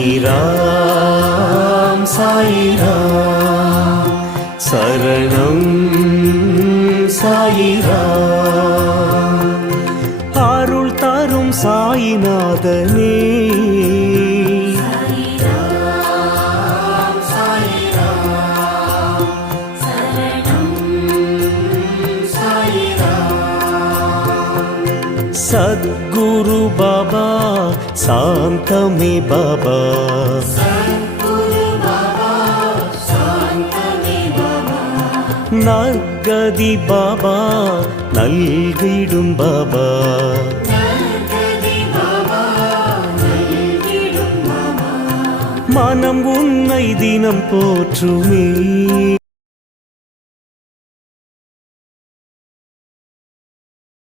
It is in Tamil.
சாயிராம் சாயிராம் சரணம் சாயிராம் அருள் தரும் சாயிநாதனே सद्गुरु बाबा शांतमे बाबा नर्गदि बाबा नल्गिडुम बाबा मनम उन्नै दिनम पोற்றுமே